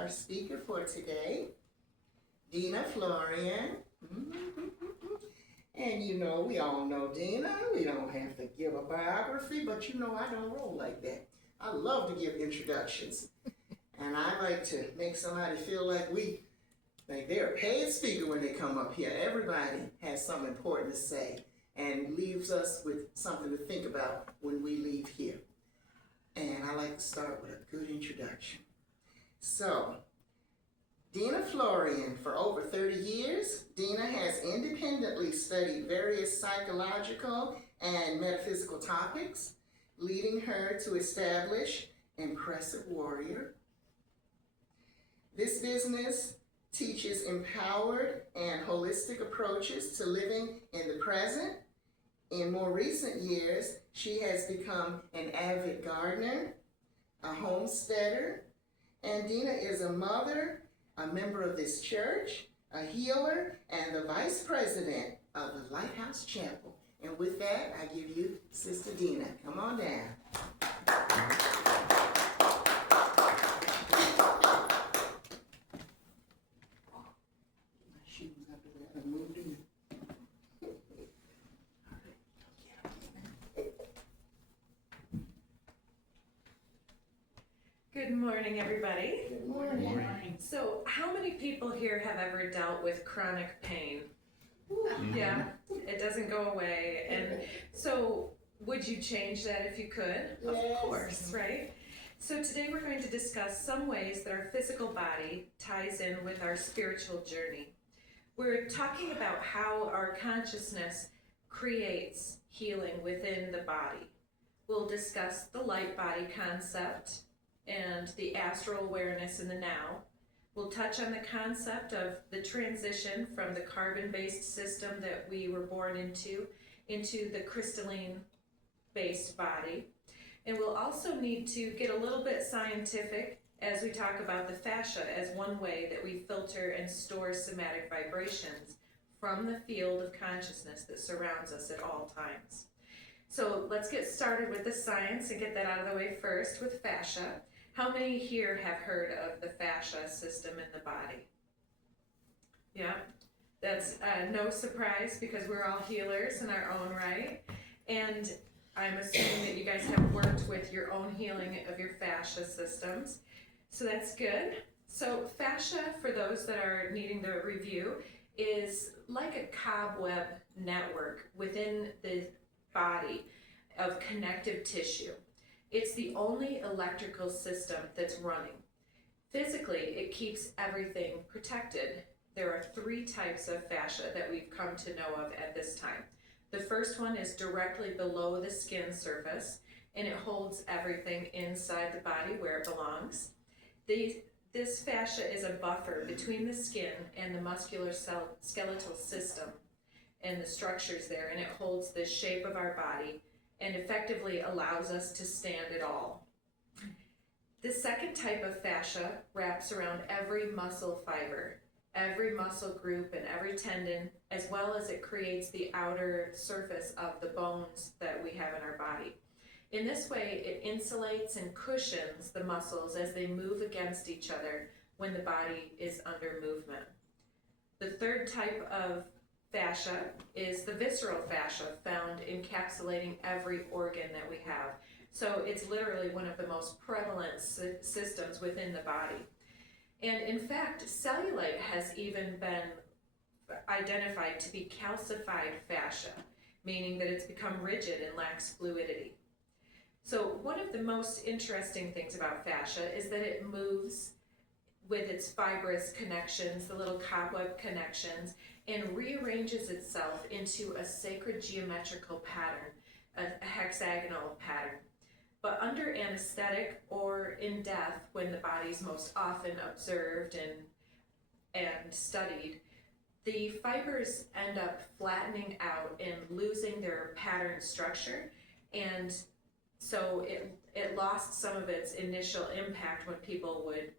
our speaker for today, Deana Florian. And you know, we all know Deana. We don't have to give a biography, but you know I don't roll like that. I love to give introductions. And I like to make somebody feel like they're a paid speaker when they come up here. Everybody has something important to say and leaves us with something to think about when we leave here. And I like to start with a good introduction. So, Deana Florian, for over 30 years, Deana has independently studied various psychological and metaphysical topics, leading her to establish Empressive Warrior. This business teaches empowered and holistic approaches to living in the present. In more recent years, she has become an avid gardener, a homesteader, and Deana is a mother, a member of this church, a healer, and the vice president of the Lighthouse Chapel. And with that, I give you Sister Deana. Come on down. My shoes up to that and moved in. Good morning, everybody. Good morning. Good morning. So, how many people here have ever dealt with chronic pain? Yeah, it doesn't go away. And so, would you change that if you could? Yes. Of course, right? So, today we're going to discuss some ways that our physical body ties in with our spiritual journey. We're talking about how our consciousness creates healing within the body. We'll discuss the light body concept and the astral awareness in the now. We'll touch on the concept of the transition from the carbon-based system that we were born into the crystalline-based body. And we'll also need to get a little bit scientific as we talk about the fascia as one way that we filter and store somatic vibrations from the field of consciousness that surrounds us at all times. So let's get started with the science and get that out of the way first with fascia. How many here have heard of the fascia system in the body? Yeah, that's no surprise because we're all healers in our own right. And I'm assuming that you guys have worked with your own healing of your fascia systems. So that's good. So fascia, for those that are needing the review, is like a cobweb network within the body of connective tissue. It's the only electrical system that's running. Physically, it keeps everything protected. There are 3 types of fascia that we've come to know of at this time. The first one is directly below the skin surface, and it holds everything inside the body where it belongs. This fascia is a buffer between the skin and the muscular skeletal system and the structures there, and it holds the shape of our body and effectively allows us to stand at all. The second type of fascia wraps around every muscle fiber, every muscle group, and every tendon, as well as it creates the outer surface of the bones that we have in our body. In this way, it insulates and cushions the muscles as they move against each other when the body is under movement. The third type of fascia is the visceral fascia, found encapsulating every organ that we have. So it's literally one of the most prevalent systems within the body. And in fact, cellulite has even been identified to be calcified fascia, meaning that it's become rigid and lacks fluidity. So one of the most interesting things about fascia is that it moves with its fibrous connections, the little cobweb connections, and rearranges itself into a sacred geometrical pattern, a hexagonal pattern. But under anesthetic or in death, when the body's most often observed and studied, the fibers end up flattening out and losing their pattern structure, and so it lost some of its initial impact when people would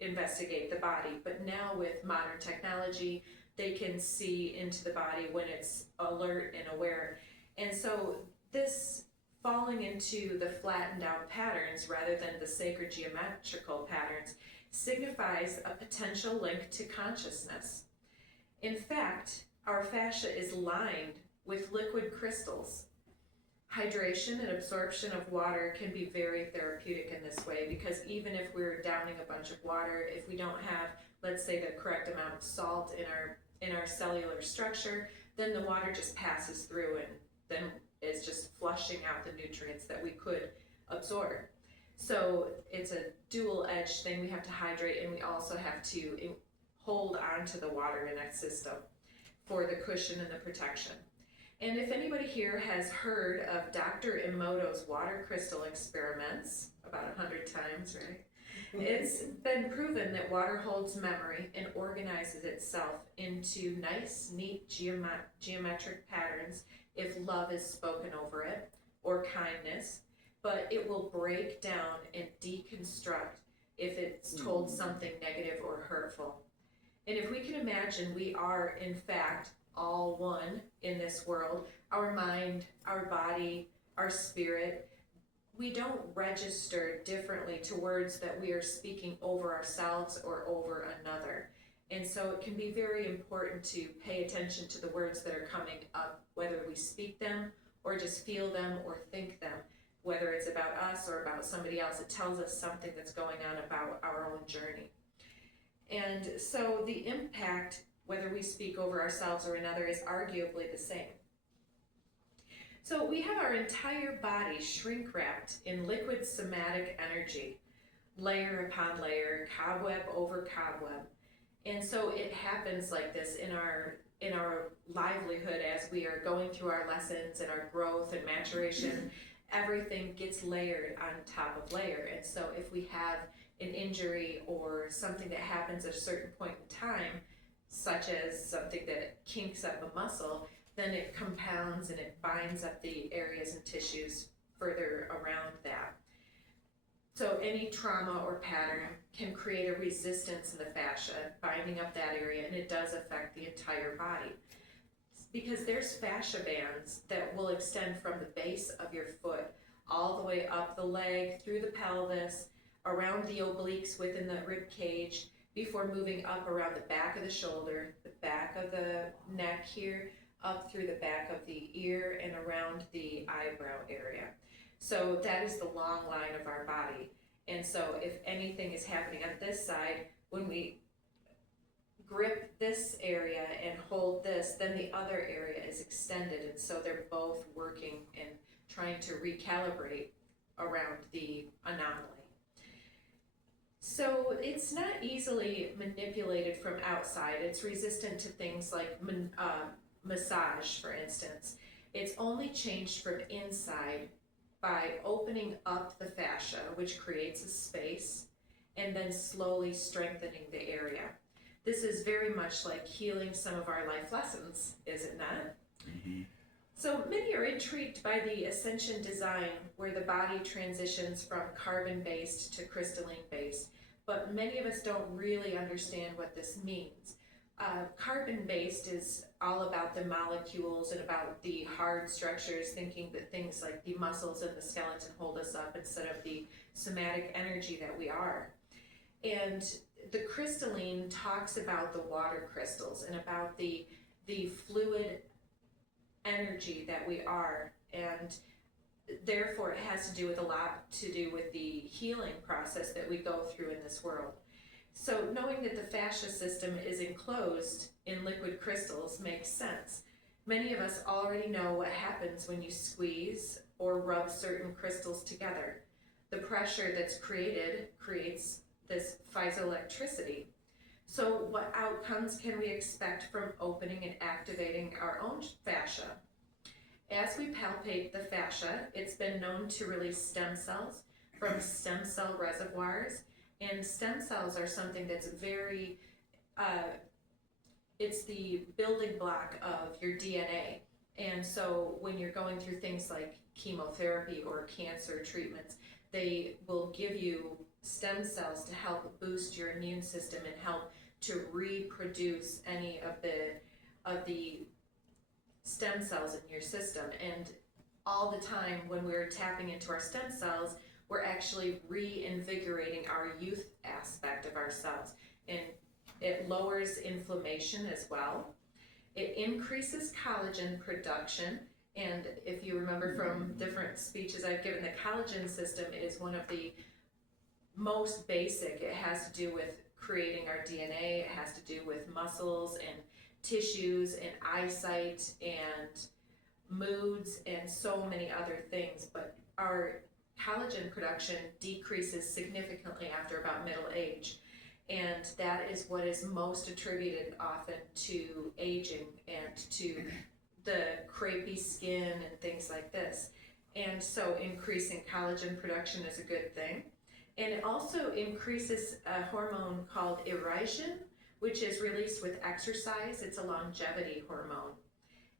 investigate the body. But now with modern technology, they can see into the body when it's alert and aware. And so this falling into the flattened out patterns rather than the sacred geometrical patterns signifies a potential link to consciousness. In fact, our fascia is lined with liquid crystals. Hydration and absorption of water can be very therapeutic in this way, because even if we're downing a bunch of water, if we don't have, let's say, the correct amount of salt in our cellular structure, then the water just passes through and then is just flushing out the nutrients that we could absorb. So it's a dual-edged thing. We have to hydrate, and we also have to hold on to the water in that system for the cushion and the protection. And if anybody here has heard of Dr. Emoto's water crystal experiments, about 100 times, right? It's been proven that water holds memory and organizes itself into nice, neat geometric patterns if love is spoken over it, or kindness, but it will break down and deconstruct if it's told something negative or hurtful. And if we can imagine, we are in fact all one in this world, our mind, our body, our spirit. We don't register differently to words that we are speaking over ourselves or over another. And so it can be very important to pay attention to the words that are coming up, whether we speak them or just feel them or think them, whether it's about us or about somebody else. It tells us something that's going on about our own journey. And so the impact, whether we speak over ourselves or another, is arguably the same. So we have our entire body shrink wrapped in liquid somatic energy, layer upon layer, cobweb over cobweb. And so it happens like this in our livelihood as we are going through our lessons and our growth and maturation. Everything gets layered on top of layer. And so if we have an injury or something that happens at a certain point in time, such as something that kinks up a muscle, then it compounds and it binds up the areas and tissues further around that. So any trauma or pattern can create a resistance in the fascia, binding up that area, and it does affect the entire body. Because there's fascia bands that will extend from the base of your foot all the way up the leg, through the pelvis, around the obliques within the rib cage, before moving up around the back of the shoulder, the back of the neck here, up through the back of the ear and around the eyebrow area. So that is the long line of our body. And so if anything is happening on this side, when we grip this area and hold this, then the other area is extended. And so they're both working and trying to recalibrate around the anomaly. So it's not easily manipulated from outside. It's resistant to things like massage, for instance. It's only changed from inside by opening up the fascia, which creates a space, and then slowly strengthening the area. This is very much like healing some of our life lessons, is it not? Mm-hmm. So many are intrigued by the ascension design, where the body transitions from carbon-based to crystalline-based, but many of us don't really understand what this means. Carbon-based is all about the molecules and about the hard structures, thinking that things like the muscles and the skeleton hold us up instead of the somatic energy that we are. And the crystalline talks about the water crystals and about the fluid energy that we are, and therefore it has to do with a lot to do with the healing process that we go through in this world. So knowing that the fascia system is enclosed in liquid crystals makes sense. Many of us already know what happens when you squeeze or rub certain crystals together. The pressure that's created creates this piezoelectricity. So what outcomes can we expect from opening and activating our own fascia? As we palpate the fascia, it's been known to release stem cells from stem cell reservoirs. And stem cells are something that's very, it's the building block of your DNA. And so when you're going through things like chemotherapy or cancer treatments, they will give you stem cells to help boost your immune system and help to reproduce any of the stem cells in your system. And all the time when we're tapping into our stem cells, we're actually reinvigorating our youth aspect of ourselves. And it lowers inflammation as well. It increases collagen production. And if you remember from different speeches I've given, the collagen system is one of the most basic. It has to do with creating our DNA. It has to do with muscles and tissues and eyesight and moods and so many other things. But our collagen production decreases significantly after about middle age. And that is what is most attributed often to aging and to the crepey skin and things like this. And so increasing collagen production is a good thing. And it also increases a hormone called erythrin, which is released with exercise. It's a longevity hormone.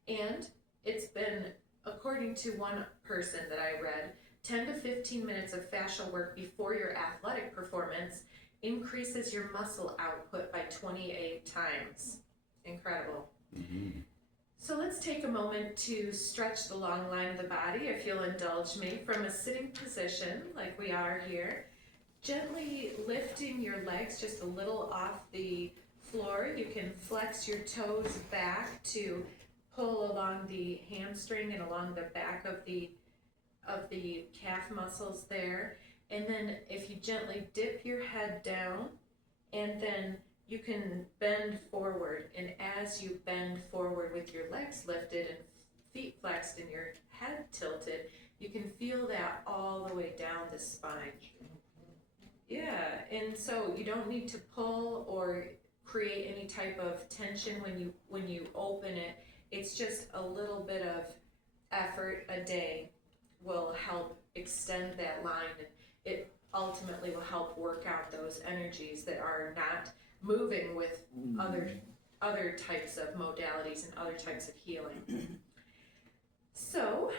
And it's been, according to one person that I read, 10 to 15 minutes of fascial work before your athletic performance increases your muscle output by 28 times. Incredible. Mm-hmm. So let's take a moment to stretch the long line of the body, if you'll indulge me, from a sitting position like we are here. Gently lifting your legs just a little off the floor. You can flex your toes back to pull along the hamstring and along the back of the calf muscles there. And then if you gently dip your head down, and then you can bend forward. And as you bend forward with your legs lifted and feet flexed and your head tilted, you can feel that all the way down the spine. Yeah, and so you don't need to pull or create any type of tension when you open it. It's just a little bit of effort a day will help extend that line, and it ultimately will help work out those energies that are not moving with other types of modalities and other types of healing. So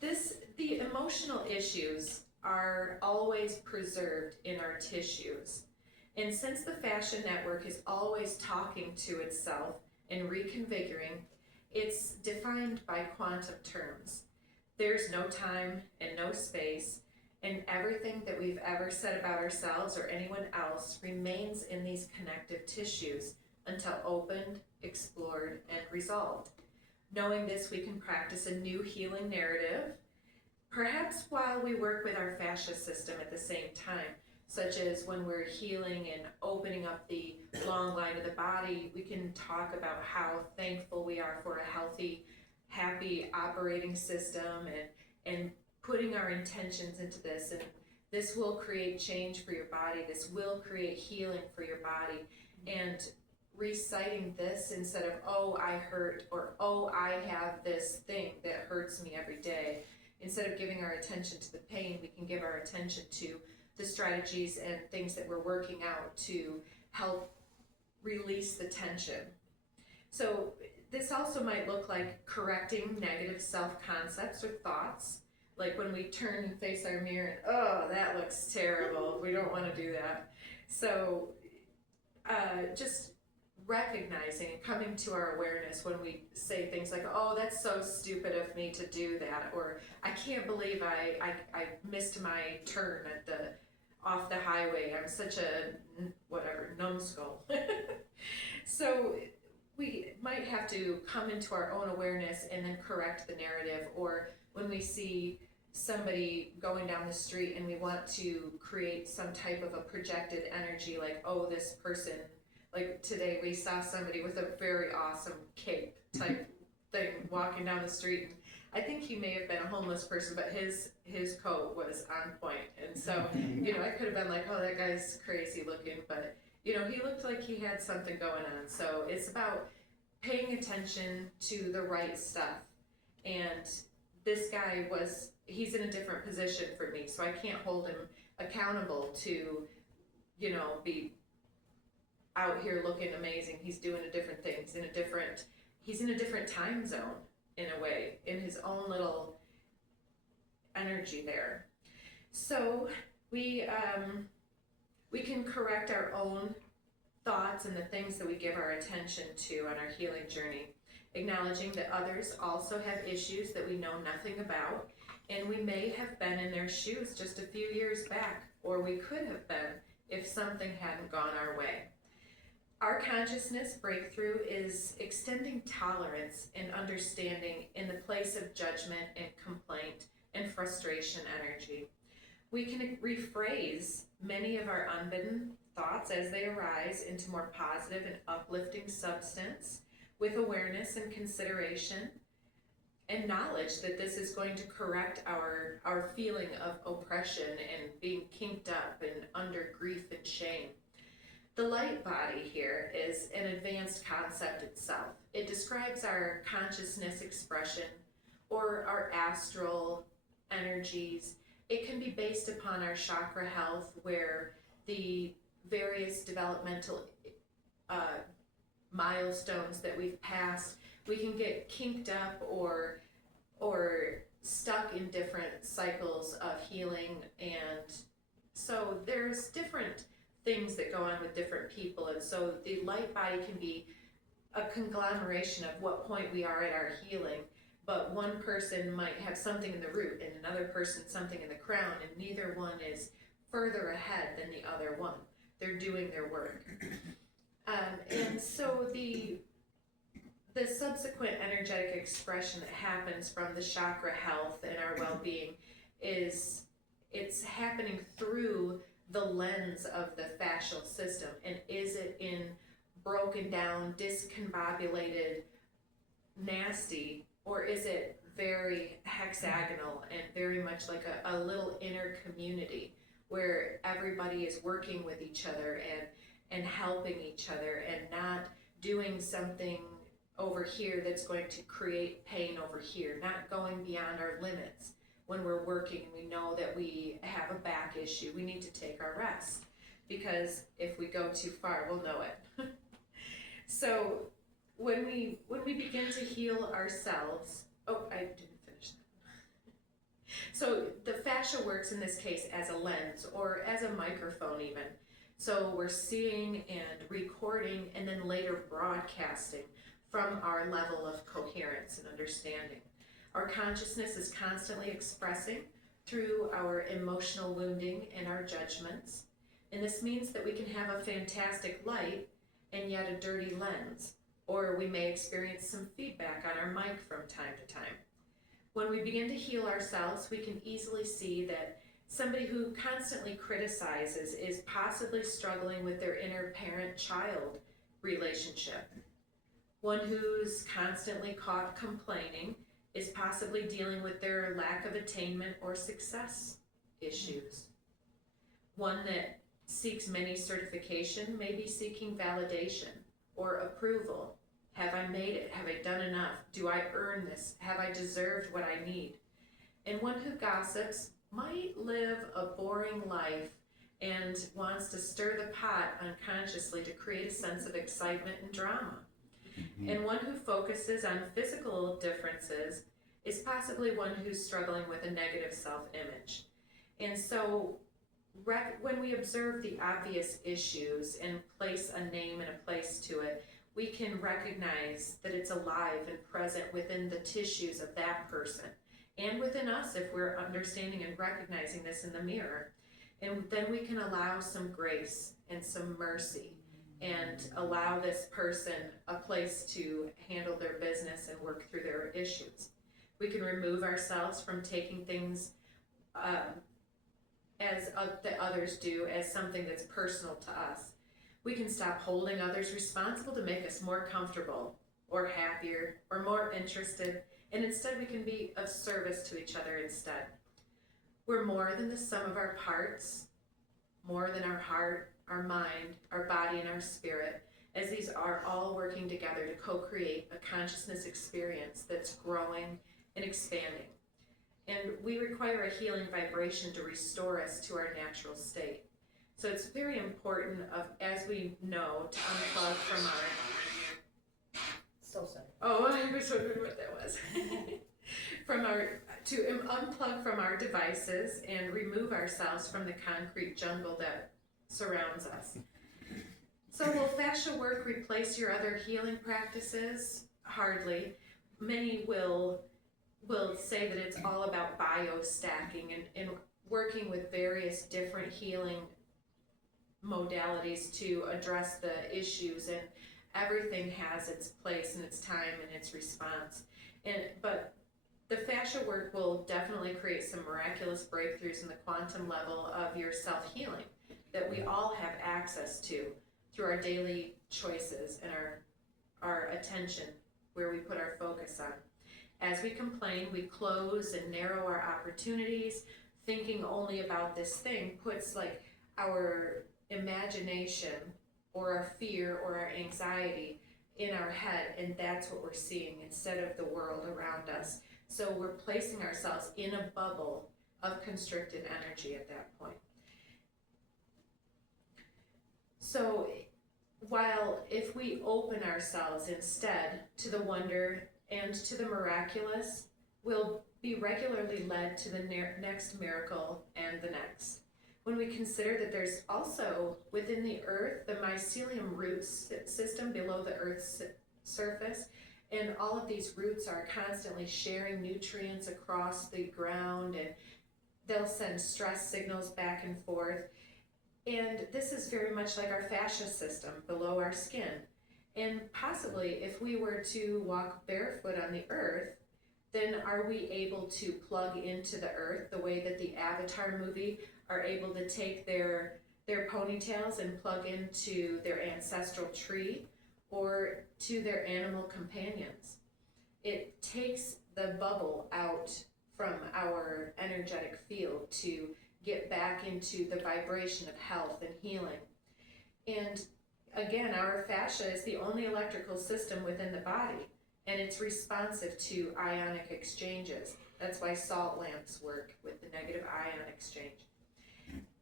the emotional issues are always preserved in our tissues. And since the fascia network is always talking to itself and reconfiguring, it's defined by quantum terms. There's no time and no space, and everything that we've ever said about ourselves or anyone else remains in these connective tissues until opened, explored, and resolved. Knowing this, we can practice a new healing narrative, perhaps while we work with our fascia system at the same time, such as when we're healing and opening up the long line of the body, we can talk about how thankful we are for a healthy, happy operating system and putting our intentions into this. And this will create change for your body. This will create healing for your body. And reciting this instead of, oh, I hurt, or oh, I have this thing that hurts me every day. Instead of giving our attention to the pain, we can give our attention to the strategies and things that we're working out to help release the tension. So this also might look like correcting negative self-concepts or thoughts. Like when we turn and face our mirror and, oh, that looks terrible. We don't want to do that. So just recognizing and coming to our awareness when we say things like, oh, that's so stupid of me to do that, or I can't believe I missed my turn off the highway. I'm such a, whatever, numbskull. So we might have to come into our own awareness and then correct the narrative, or when we see somebody going down the street and we want to create some type of a projected energy like, oh, this person, like today we saw somebody with a very awesome cape type thing walking down the street. I think he may have been a homeless person, but his coat was on point. And so, I could have been like, oh, that guy's crazy looking, but he looked like he had something going on. So it's about paying attention to the right stuff. And this guy he's in a different position for me, so I can't hold him accountable to, be out here looking amazing. He's doing a different thing. He's in a different time zone in a way, in his own little energy there. So we can correct our own thoughts and the things that we give our attention to on our healing journey, acknowledging that others also have issues that we know nothing about, And we may have been in their shoes just a few years back, or we could have been if something hadn't gone our way. Our consciousness breakthrough is extending tolerance and understanding in the place of judgment and complaint and frustration energy. We can rephrase many of our unbidden thoughts as they arise into more positive and uplifting substance with awareness and consideration and knowledge that this is going to correct our feeling of oppression and being kinked up and under grief and shame. The light body here is an advanced concept itself. It describes our consciousness expression or our astral energies. It can be based upon our chakra health, where the various developmental milestones that we've passed, we can get kinked up or stuck in different cycles of healing. And so there's different things that go on with different people, and so the light body can be a conglomeration of what point we are at our healing, but one person might have something in the root and another person something in the crown, and neither one is further ahead than the other one. They're doing their work. And so the subsequent energetic expression that happens from the chakra health and our well-being it's happening through the lens of the fascial system. And is it in broken down, discombobulated, nasty, or is it very hexagonal and very much like a little inner community where everybody is working with each other and helping each other and not doing something over here that's going to create pain over here, not going beyond our limits. When we're working and we know that we have a back issue, we need to take our rest, because if we go too far, we'll know it. So when we begin to heal ourselves, I didn't finish that. So the fascia works in this case as a lens or as a microphone even. So we're seeing and recording and then later broadcasting from our level of coherence and understanding. Our consciousness is constantly expressing through our emotional wounding and our judgments. And this means that we can have a fantastic light and yet a dirty lens, or we may experience some feedback on our mic from time to time. When we begin to heal ourselves, we can easily see that somebody who constantly criticizes is possibly struggling with their inner parent-child relationship. One who's constantly caught complaining is possibly dealing with their lack of attainment or success issues. One that seeks many certification may be seeking validation or approval. Have I made it? Have I done enough? Do I earn this? Have I deserved what I need? And one who gossips might live a boring life and wants to stir the pot unconsciously to create a sense of excitement and drama. Mm-hmm. And one who focuses on physical differences is possibly one who's struggling with a negative self-image. And so when we observe the obvious issues and place a name and a place to it, we can recognize that it's alive and present within the tissues of that person and within us if we're understanding and recognizing this in the mirror. And then we can allow some grace and some mercy and allow this person a place to handle their business and work through their issues. We can remove ourselves from taking things that others do as something that's personal to us. We can stop holding others responsible to make us more comfortable or happier or more interested, and instead we can be of service to each other instead. We're more than the sum of our parts, more than our heart, our mind, our body, and our spirit, as these are all working together to co-create a consciousness experience that's growing and expanding. And we require a healing vibration to restore us to our natural state. So it's very important, as we know, to unplug from our... So sorry. Oh, I was wondering what that was. To unplug from our devices and remove ourselves from the concrete jungle that surrounds us. So will fascia work replace your other healing practices? Hardly. Many will will say that it's all about biostacking and working with various different healing modalities to address the issues, and everything has its place and its time and its response. But the fascia work will definitely create some miraculous breakthroughs in the quantum level of your self-healing that we all have access to through our daily choices and our attention, where we put our focus on. As we complain, we close and narrow our opportunities. Thinking only about this thing puts like our imagination or our fear or our anxiety in our head, and that's what we're seeing instead of the world around us. So we're placing ourselves in a bubble of constricted energy at that point. So while if we open ourselves instead to the wonder and to the miraculous, we'll be regularly led to the next miracle and the next. When we consider that there's also within the earth the mycelium root system below the earth's surface, and all of these roots are constantly sharing nutrients across the ground, and they'll send stress signals back and forth. And this is very much like our fascia system below our skin. And possibly if we were to walk barefoot on the earth, then are we able to plug into the earth the way that the Avatar movie are able to take their ponytails and plug into their ancestral tree or to their animal companions? It takes the bubble out from our energetic field to get back into the vibration of health and healing. And again, our fascia is the only electrical system within the body, and it's responsive to ionic exchanges. That's why salt lamps work with the negative ion exchange.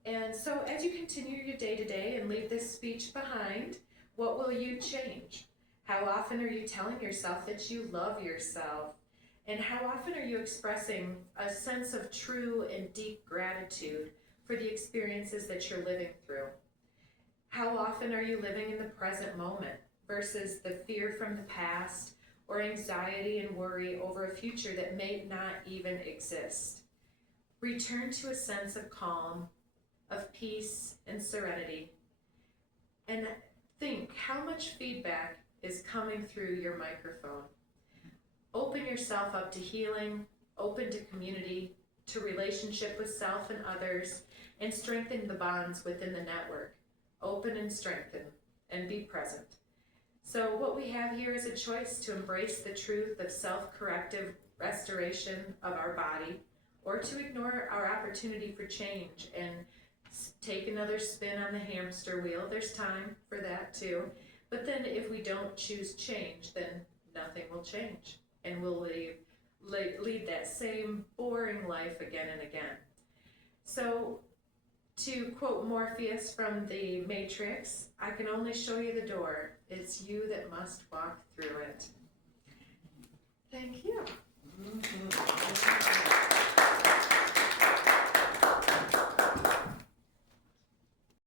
And so as you continue your day-to-day and leave this speech behind, what will you change? How often are you telling yourself that you love yourself? And how often are you expressing a sense of true and deep gratitude for the experiences that you're living through? How often are you living in the present moment versus the fear from the past or anxiety and worry over a future that may not even exist? Return to a sense of calm, of peace and serenity, and think how much feedback is coming through your microphone. Open yourself up to healing, open to community, to relationship with self and others, and strengthen the bonds within the network. Open and strengthen, and be present. So what we have here is a choice to embrace the truth of self-corrective restoration of our body, or to ignore our opportunity for change and take another spin on the hamster wheel. There's time for that too. But then if we don't choose change, then nothing will change. And we'll lead that same boring life again and again. So to quote Morpheus from the Matrix, I can only show you the door. It's you that must walk through it.